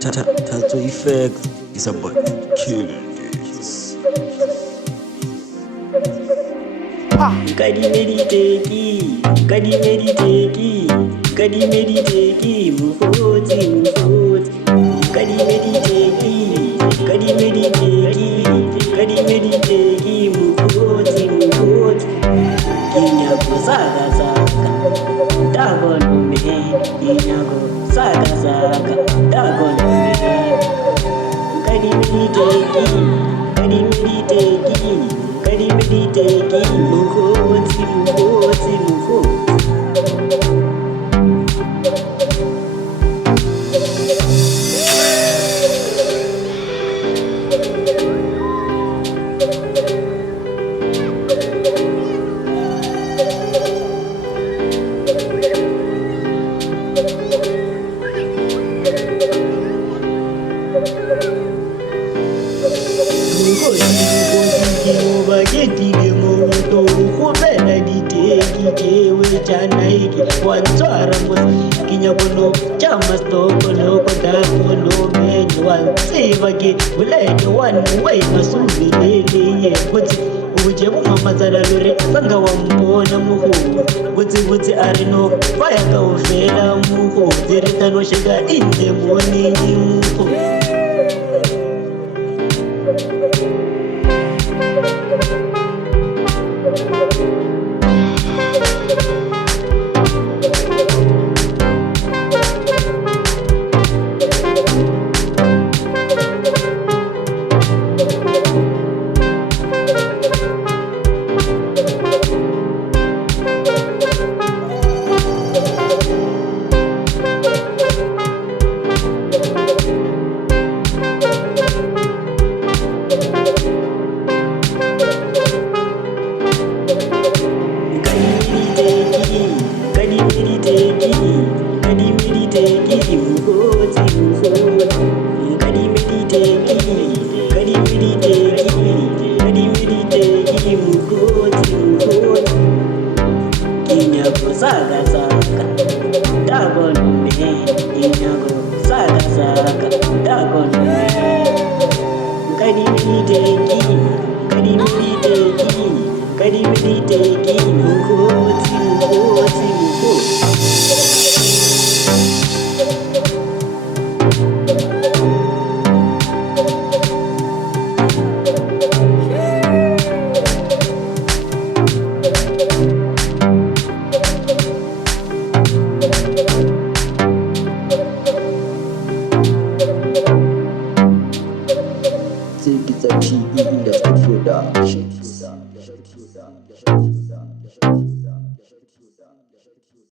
Tattoo effect is about kill this. Kadi mediteki, kadi mediteki, kadi mediteki, mufoti, kadi mediteki, kadi mediteki, kadi mediteki, mufoti, kinyago saga saga, dagono me, kinyago saga saga, dagono me, kadi mediteki, kadi mediteki. Kadi mediteki, mufoti. Bageti de moto khobela diteki kewe tjana eke wantswara mos kinyabono chama stoko loko dakono menyo wa tseba ke buleke one way masubelele ye kutsi uje bumamazala lore sanga wambona muho kutsi arino faya ka ufela muho ziritano shega in the morning muho. Saga saga, dagono me, inyago saga saga, dagono me. Kadi mediteki, kadi mediteki, kadi mediteki, mukoti. Take it a TV industry production.